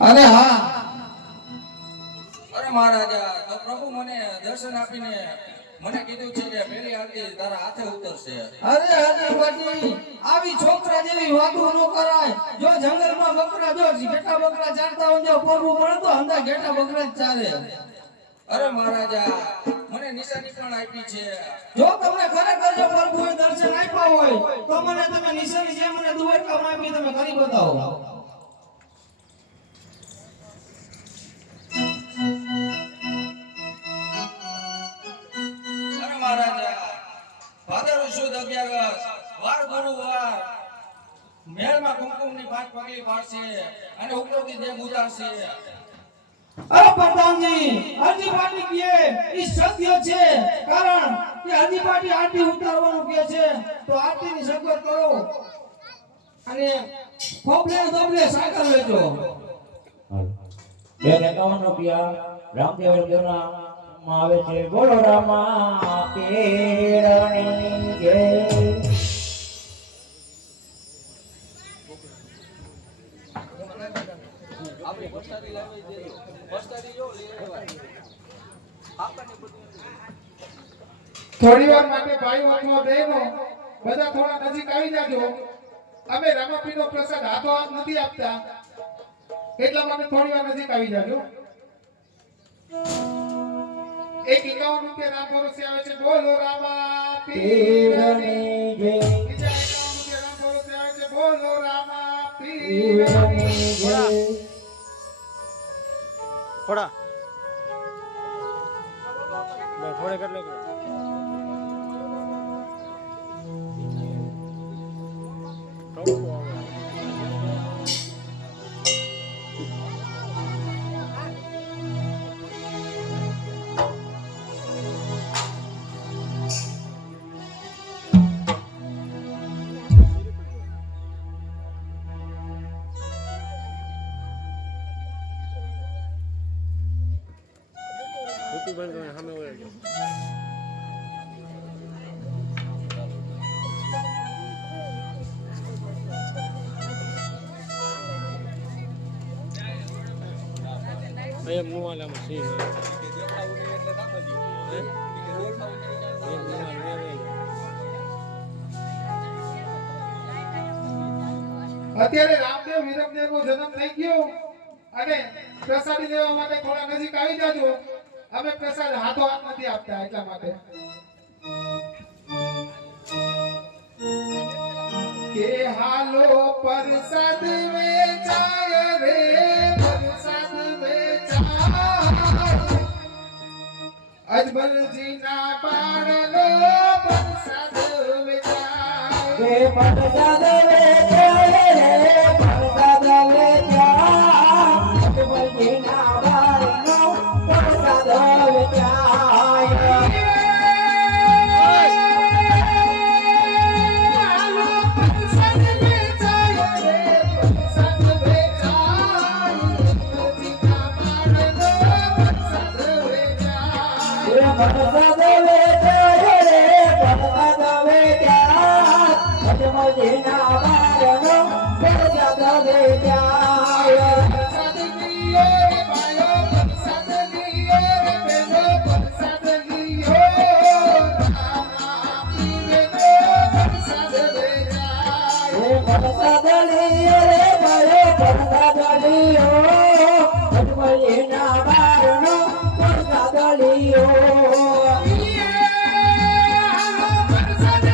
અરે હા અરે મહારાજા તો પ્રભુ મને દર્શન આપીને મને કીધું છે કે પેલી આરતી તારા હાથે ઉતરશે. અરે પાટી આવી છોકરા જેવી વાતો ન કરાય. જો જંગલમાં બકરા જો ઘેટા બકરા ચારતા હોય જો પરવું મળે તો અંદા ઘેટા બકરા જ ચારે. અરે મહારાજા મને નિશાની પણ આપી છે. જો તમને ખરેખર જો પ્રભુએ દર્શન આપ્યા હોય તો મને તમે નિશાની જે મને દ્વારકામાં આપી તમે કરી બતાવો. અરે મહારાજા ભાદરવ સુદ 11 વાર ગુરુવાર મેળમાં કુમકુમની 5 પગલી પાડશે અને ઉપરોથી દેવ ઉતારશે. અરે પ્રધાનજી હરજી પાટી કહે ઈ સત્ય છે. કારણ કે હરજી પાટી આરતી ઉતારવાનું કહે છે તો આરતીની સગવડ કરો અને કોપલે દોબલે સાકર લેજો. 251 રૂપિયા રામદેવ દેવના માં આવે છે. બોલો રામા પીરની જય. આપણે વરસાદી લાવી દેજો. વરસાદી જો લે આપણને બધું થોડી વાર માટે ભાઈઓ અથવા બહેનો બધા થોડા નજીક આવી જાજો. અમે રામાપીનો પ્રસાદ હાથો હાથ નથી આપતા એટલા માટે થોડી વાર નજીક આવી જાજો. 51 રૂપિયા રામ ભરોસે આવે છે. બોલો રામા પીરની જય. બીજા 51 રૂપિયા રામ ભરોસે આવે છે. બોલો રામા પીરની જય. થોડા થોડે કેટલે બંધ સામે હોય એમ નું આલામાં સીન એટલે કામ જ અત્યારે રામદેવ વિરમદેવ નો જન્મ થઈ ગયો અને પ્રસાદી લેવા માટે થોડા નજીક આવી જાજો. અમે પ્રસાદ હાથો હાથ નથી આપતા એટલા માટે. કે હાલો પ્રસાદ વેચાય રે પ્રસાદ વેચાય અજમલજી ના બાળનો પ્રસાદ વેચાય. કે પ્રસાદ વેચાય રે પ્રસાદ વેચાય અજમલજીના બારનો પ્રસાદ વેચાય. પ્રસાદ વેચાય રે પ્રસાદ વેચાય અજમલજીના બારનો પ્રસાદ વેચાય. પ્રસાદ લીયો રે ભાઈઓ પ્રસાદ લીયો અજમલજીના બારનો પ્રસાદ લીયો. પ્રસાદ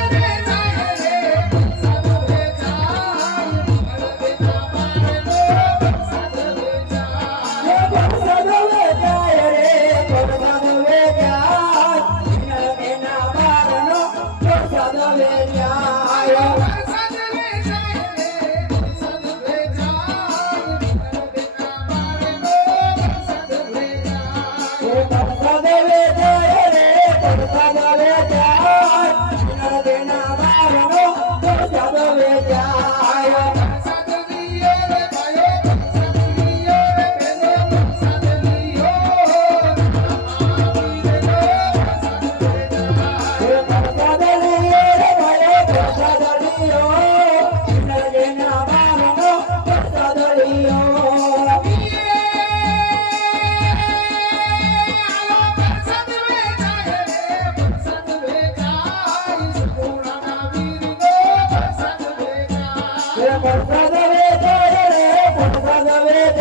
Yeah.